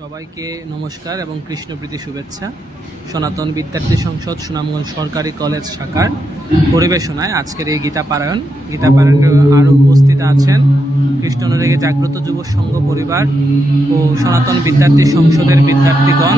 সবাইকে নমস্কার এবং কৃষ্ণপ্রীতি শুভেচ্ছা। সনাতন বিদ্যার্থী সংসদ সুনামগঞ্জ সরকারি কলেজ শাখার পরিবেশনায় আজকের এই গীতা পারায়ণ আরো উপস্থিত আছেন কৃষ্ণনরেগে জাগ্রত যুব সংঘ পরিবার ও সনাতন বিদ্যার্থী সংসদের বিদ্যার্থীগণ।